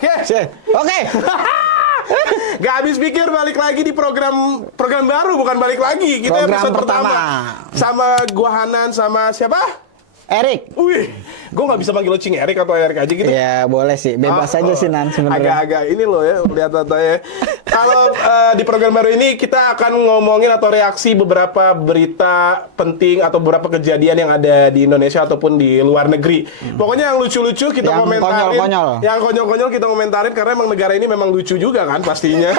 Oke. Gak habis pikir balik lagi di program baru, bukan balik lagi. Kita Program episode pertama. Sama gua Hanan sama siapa? Erik. Wih, gue nggak bisa panggil lo Cing Erik atau Erik aja gitu. Ya boleh sih, bebas aja sih Nan sebenarnya. Agak-agak ini loh ya, lihat ya. Kalau di program baru ini kita akan ngomongin atau reaksi beberapa berita penting atau beberapa kejadian yang ada di Indonesia ataupun di luar negeri. Pokoknya yang lucu-lucu kita Yang komentarin. konyol-konyol. Yang konyol-konyol kita komentarin karena emang negara ini memang lucu juga kan pastinya.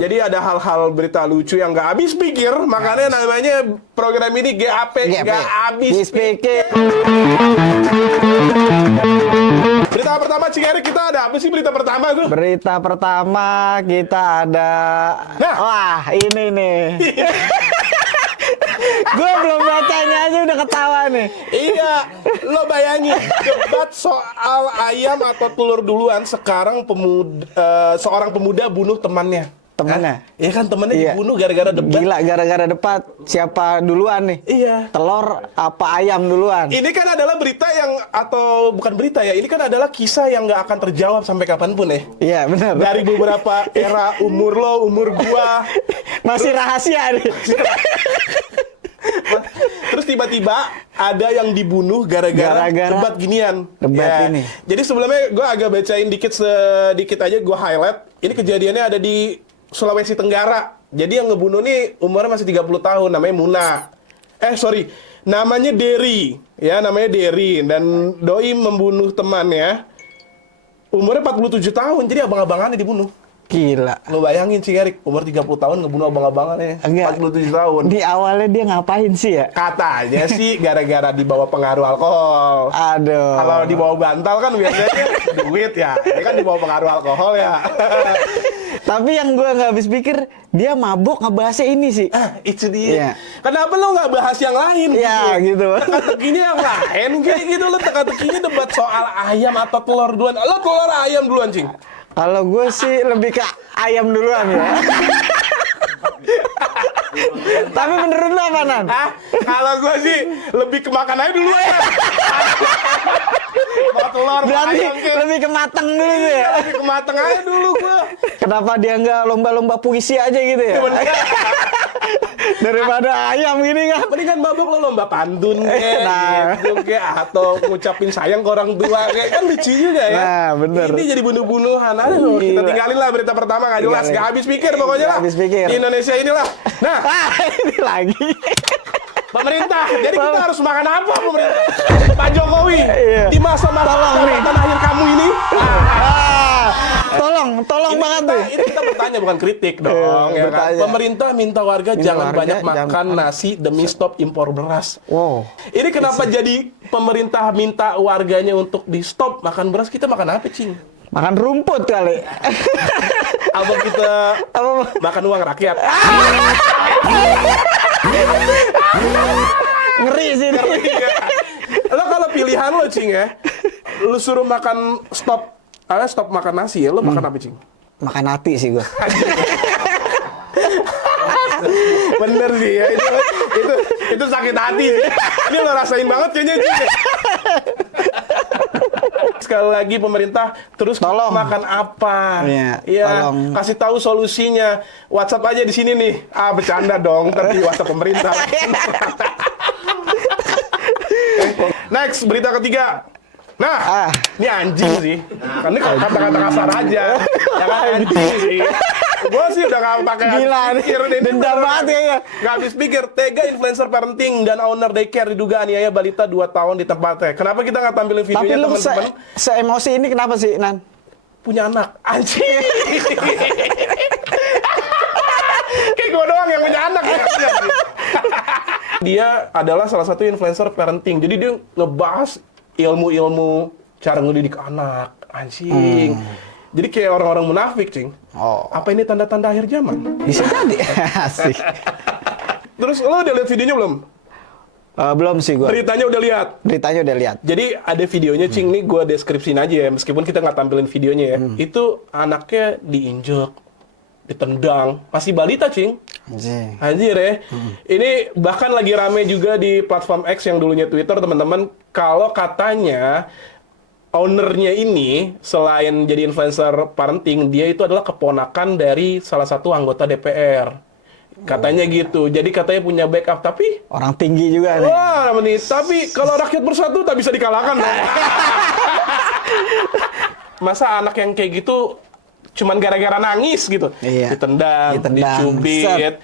Jadi ada hal-hal berita lucu yang nggak habis pikir, makanya namanya program ini GAP, nggak habis pikir. Berita pertama Cing Erik, kita ada apa sih berita pertama tuh? Berita pertama kita ada, wah ini nih. Gue belum bacanya aja udah ketawa nih. Iya, lo bayangin debat soal ayam atau telur duluan. Sekarang seorang pemuda bunuh temannya. Temannya? Iya kan, temannya dibunuh gara-gara debat. Gila, gara-gara debat. Siapa duluan nih? Iya. Telur apa ayam duluan? Ini kan adalah berita yang, atau bukan berita ya, ini kan adalah kisah yang nggak akan terjawab sampai kapanpun ya. Iya, benar. Dari beberapa era, umur lo, umur gua. Masih rahasia nih. Terus tiba-tiba ada yang dibunuh gara-gara debat ginian. Debat ini. Jadi sebelumnya gue agak bacain sedikit aja, gue highlight. Ini kejadiannya ada di Sulawesi Tenggara. Jadi yang ngebunuh nih umurnya masih 30 tahun, namanya Muna. Namanya Dery. Ya, namanya Dery. Dan doi membunuh temannya. Umurnya 47 tahun, jadi abang-abangannya dibunuh. Gila. Lo bayangin Cing Erik, umur 30 tahun ngebunuh abang-abangannya. 47 tahun. Di awalnya dia ngapain sih ya? Katanya sih gara-gara dibawa pengaruh alkohol. Aduh. Kalau dibawa bantal kan biasanya duit ya. Ini kan dibawa pengaruh alkohol ya. Tapi yang gue nggak habis pikir, dia mabuk ngebahasnya ini sih. Itu dia. Kenapa lo nggak bahas yang lain? Ya gitu. Teka-tekinya yang lain kayak gitu. Lo teka-tekinya debat soal ayam atau telur duluan. Lo telur ayam duluan, Cing? Kalau gue sih lebih ke ayam duluan ya. Tapi menurut lo apa, Nan? Kalau gue sih lebih ke makan aja dulu ya. Mau telur, berarti ayam, lebih ke mateng dulu tuh ya? Lebih ke mateng aja dulu gue. Kenapa dia nggak lomba-lomba puisi aja gitu ya? Daripada ayam gini kan? Mendingan babak lo lomba pantun gitu, atau ngucapin sayang ke orang tua kayak kan lucu juga ya. Nah, bener. Ini jadi bunuh-bunuhan. Aduh, kita tinggalin lah berita pertama, nggak jelas, nggak habis pikir pokoknya lah. Habis pikir. Di Indonesia inilah. Nah, ini lagi. pemerintah. Jadi kita harus makan apa pemerintah? Pak Jokowi di masa-masa jabatan akhir kamu ini. Tolong banget tuh. Ini kita bertanya bukan kritik dong. Ya kan? Pemerintah minta warga jangan banyak makan nasi demi stop impor beras. Wow. Ini kenapa jadi pemerintah minta warganya untuk di stop makan beras? Kita makan apa, Cing? Makan rumput kali. Apa kita makan uang rakyat? Ngeri sih. Lo kalau pilihan lo, Cing ya, lo suruh makan stop makan nasi ya, lo makan apa, Cing? Makan hati sih gue. Bener sih ya, itu sakit hati sih. Ini lo rasain banget kayaknya, Cing. Sekali lagi pemerintah terus tolong makan apa? Iya, kasih tahu solusinya. WhatsApp aja di sini nih. Bercanda dong, tapi WhatsApp pemerintah. Next, berita ketiga. Nah, ini anjing sih. Karena kata-kata kasar aja. Ya kan anjing sih. Gue sih udah gak pakai gila nih, dendam banget ya. Gak habis pikir, tega influencer parenting dan owner daycare diduga aniaya balita 2 tahun di tempatnya. Kenapa kita gak tampilin videonya, teman-teman? Tapi lu se-emosi ini kenapa sih, Nan? Punya anak. Anjing. Kayak gue doang yang punya anak. Dia adalah salah satu influencer parenting. Jadi dia ngebahas ilmu-ilmu cara ngedidik anak. Anjing. Jadi kayak orang-orang munafik, Cing. Apa ini tanda-tanda akhir zaman? Bisa jadi. Asik. Terus lo udah lihat videonya belum? Belum sih gue. Beritanya udah lihat. Jadi ada videonya, Cing. Nih gue deskripsiin aja ya, meskipun kita nggak tampilin videonya ya. Itu anaknya diinjek, ditendang. Masih balita, Cing. Anjir ya. Ini bahkan lagi rame juga di platform X yang dulunya Twitter, teman-teman. Kalau katanya ownernya ini selain jadi influencer parenting, dia itu adalah keponakan dari salah satu anggota DPR. Katanya gitu. Jadi katanya punya backup, tapi Orang tinggi juga nih. wah, nih, tapi kalau rakyat bersatu tak bisa dikalahkan. dong. Masa anak yang kayak gitu cuman gara-gara nangis gitu, Iya. ditendang, dicubit, Set.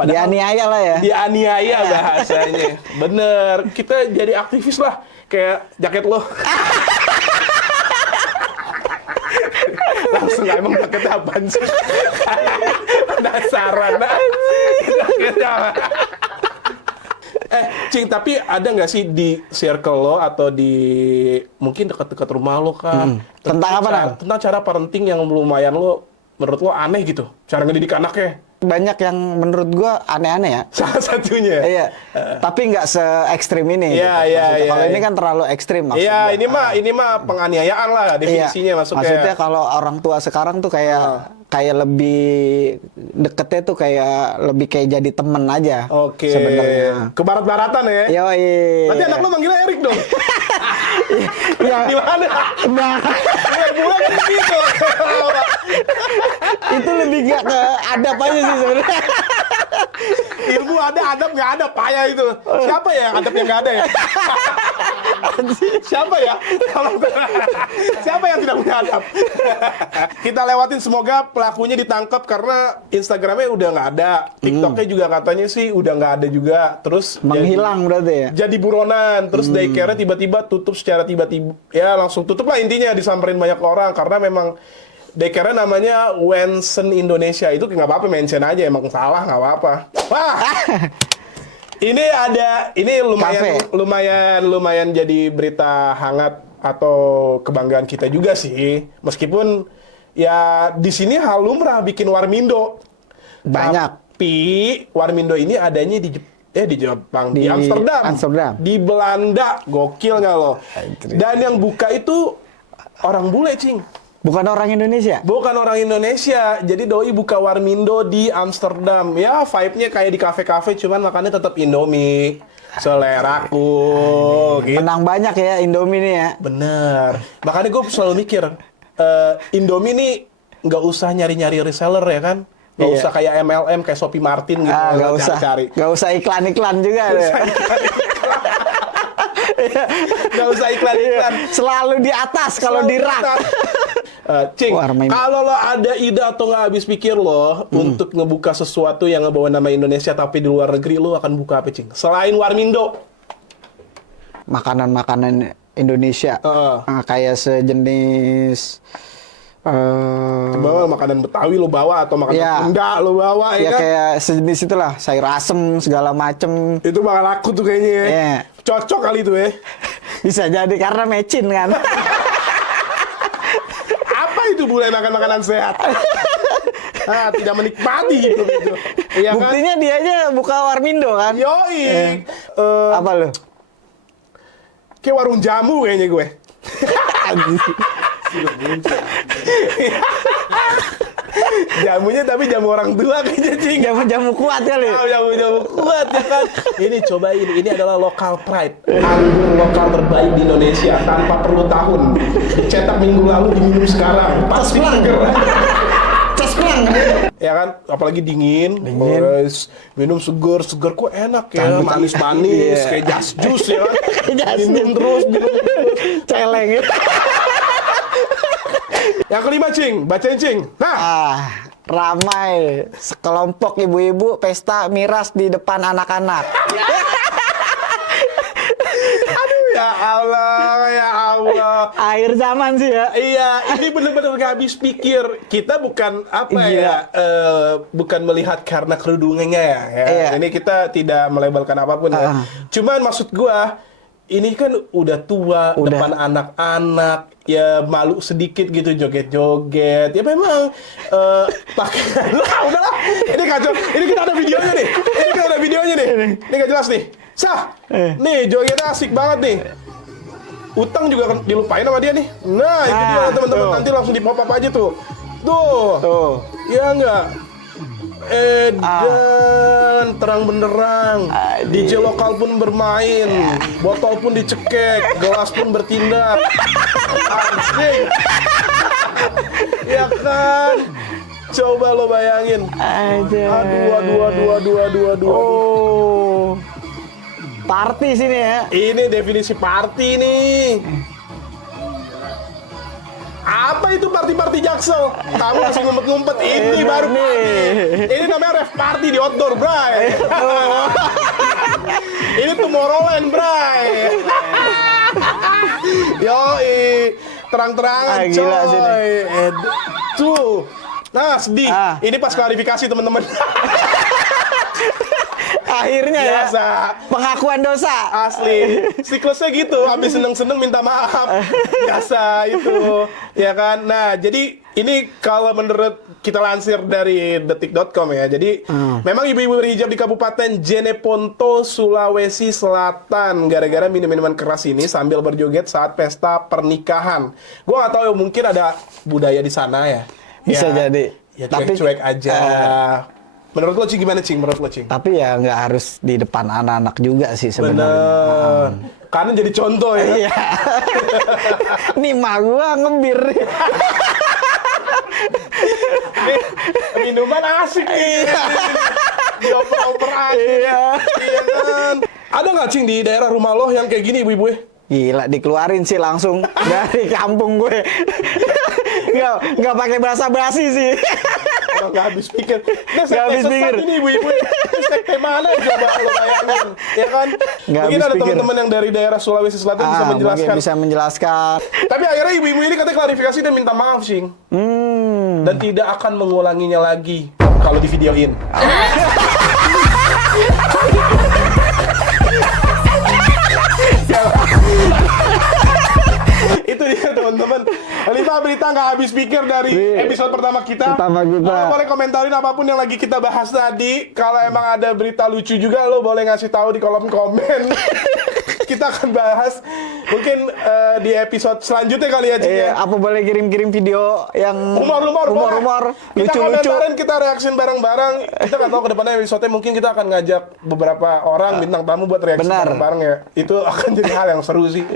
Dianiaya lah ya. dianiaya bahasanya. Bener, kita jadi aktivis lah, kayak jaket lo. Langsung emang jaketnya apaan sih? Penasaran. Jaketnya apa? Cing, tapi ada nggak sih di circle lo atau di mungkin dekat-dekat rumah lo kan? Tentang apa, Nam? Tentang cara parenting yang lumayan lo, menurut lo aneh gitu, cara ngedidik anaknya. Banyak yang menurut gua aneh-aneh ya. Salah satunya. Iya. Tapi nggak se-ekstrim ini. Iya, gitu. iya, Maksudnya iya, kalau iya. ini kan terlalu ekstrim maksudnya. Iya, ini mah penganiayaan lah definisinya, Iya. maksudnya. Maksudnya kalau orang tua sekarang tuh kayak lebih deketnya tuh kayak lebih kayak jadi temen aja. Oke. Sebenarnya. Ke barat-baratan ya. Yoi. Nanti anak lo manggilnya Erik dong. Iya. Di mana? Nah, Ya, bulan gitu. itu lebih gak ke adab aja sih sebenarnya. Ilmu ada, adab nggak ada, payah itu. Siapa ya yang adab yang nggak ada ya? Siapa ya? Siapa yang tidak punya adab? Kita lewatin, semoga pelakunya ditangkap karena Instagramnya udah nggak ada, TikToknya juga katanya sih udah nggak ada juga. Terus Menghilang berarti ya. jadi buronan, terus daycare-nya tiba-tiba tutup secara tiba-tiba, ya langsung tutup lah intinya, disamperin banyak orang karena memang daycare-nya namanya Wensen Indonesia. Itu nggak apa-apa, mention aja, emang salah nggak apa-apa. Wah, ini lumayan jadi berita hangat atau kebanggaan kita juga sih, meskipun ya di sini hal lumrah bikin warmindo. Banyak. Tapi warmindo ini adanya di Jepang, di Amsterdam, di Belanda, gokil nggak lo? Dan yang buka itu orang bule, Cing. Bukan orang Indonesia. Bukan orang Indonesia. Jadi doi buka warmindo di Amsterdam. Ya, vibe-nya kayak di kafe-kafe, cuman makannya tetap Indomie. Seleraku, gitu. Menang banyak ya Indomie nih ya. Bener. Makanya gue selalu mikir, Indomie nih nggak usah nyari-nyari reseller ya kan? Nggak Iya. usah kayak MLM, kayak Shopee Martin gitu. Nggak usah. Cari. Nggak usah iklan-iklan juga. Nggak usah iklan-iklan. Selalu di atas kalau di rak. Cing, Wah, kalau lo ada ide atau nggak habis pikir lo untuk ngebuka sesuatu yang ngebawa nama Indonesia tapi di luar negeri, lo akan buka apa, Cing? Selain warmindo. Makanan-makanan Indonesia. Kayak sejenis... Bawa makanan Betawi lo bawa, atau makanan Iya. Sunda lo bawa, ya ya kan? kayak sejenis itulah. Sayur asem segala macem. Itu bakal laku tuh kayaknya ya. Iya. Cocok kali itu ya. Bisa jadi karena mecin kan. Apa itu bule makan makanan sehat? Tidak menikmati gitu. Iya kan? Buktinya dia aja buka warmindo kan. Yoi. Apa lo? Kayak warung jamu kayaknya gue. Jamunya tapi jamu orang tua kayaknya, Cing. Jamu-jamu kuat kali. Jamu-jamu kuat ya kan. Ini cobain, ini adalah local pride. Anggur lokal terbaik di Indonesia tanpa perlu tahun. Cetak minggu lalu, diminum sekarang. Pasti seger. Cesprang. Ya kan, apalagi dingin. Terus minum seger kok enak ya, manis-manis, Iya. kayak jas jus ya kan. Jas minum terus. Celeng. Yang kelima, Cing, bacain, Cing. Nah, Ramai sekelompok ibu-ibu pesta miras di depan anak-anak. aduh ya Allah. Akhir zaman sih ya. Iya, ini bener-bener gak habis pikir. Kita bukan bukan melihat karena kerudungannya ya. Iya. Ini kita tidak melebalkan apapun ya. Cuman maksud gua, ini kan udah tua, depan anak-anak, ya malu sedikit gitu, joget-joget. Ya memang pakaian. Udahlah. Ini kacau. Ini kita ada videonya nih. Ini gak jelas nih. Sah. Nih, jogetnya asik banget nih. Utang juga dilupain sama dia nih. Nah, itu dia teman-teman, nanti langsung di pop up aja tuh. Tuh. Ya enggak. Edan, terang benderang. DJ lokal pun bermain, botol pun dicekek, gelas pun bertindak. Anjing. Ya kan? Coba lo bayangin. Aduh. Oh. Party sini ya. Ini definisi party nih. Apa itu party-party Jaksel? Kamu masih ngumpet-ngumpet. Ini baru party. Ini namanya rave party di outdoor, bray. Ini Tomorrowland, bray. Yoi, terang-terangan, gila coy. sini. Tuh. Nah, sedih. Ini pas klarifikasi, teman-teman. Akhirnya ya. Biasa. Pengakuan dosa. Asli, siklusnya gitu, habis seneng-seneng minta maaf. Biasa itu, ya kan? Nah, jadi ini kalau menurut kita lansir dari detik.com ya, jadi memang ibu-ibu berhijab di Kabupaten Jeneponto, Sulawesi Selatan gara-gara minum minuman keras ini sambil berjoget saat pesta pernikahan. Gua nggak tahu ya, mungkin ada budaya di sana ya. Bisa Ya, jadi. Ya cuek-cuek aja. Menurut lo, Cing, gimana, Cing? Menurut lo, Cing? Tapi ya nggak harus di depan anak-anak juga sih sebenarnya. Bener. Karena jadi contoh ya. Iya. Nih mah gua ngebir. Nih, minuman asik nih. Dioper-oper asik. Iya. Iya kan? Ada nggak, Cing, di daerah rumah lo yang kayak gini, ibu-ibu? Gila, dikeluarin sih langsung dari kampung gue. Nggak pakai basa-basi sih. Emang nggak habis pikir. Ini Nggak habis pikir. Ini ibu-ibu. Ini sekte mana coba lo bayangin. Ya kan? Nggak Mungkin habis ada pikir. teman-teman yang dari daerah Sulawesi Selatan bisa menjelaskan. Mungkin bisa menjelaskan. Tapi akhirnya ibu-ibu ini katanya klarifikasi dan minta maaf, Cing. Dan tidak akan mengulanginya lagi kalau di videoin. Itu dia, teman-teman. 5 berita nggak habis pikir dari episode pertama kita. Lo boleh komentarin apapun yang lagi kita bahas tadi. Kalau emang ada berita lucu juga, lo boleh ngasih tahu di kolom komen. Kita akan bahas mungkin di episode selanjutnya kali ya, Cing. Iya, apa boleh kirim-kirim video yang Humor. Kita lucu-lucu. komentarin, kita reaksin bareng-bareng. Kita nggak tahu ke depannya episode mungkin kita akan ngajak beberapa orang bintang tamu buat reaksi Benar. bareng-bareng ya. Itu akan jadi hal yang seru sih.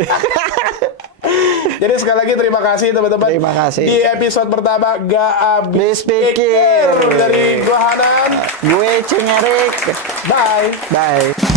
Jadi sekali lagi terima kasih teman-teman. Terima kasih. Di episode pertama gak habis Pikir. pikir dari gua Hanan. Gue Cing Erik. Bye. Bye.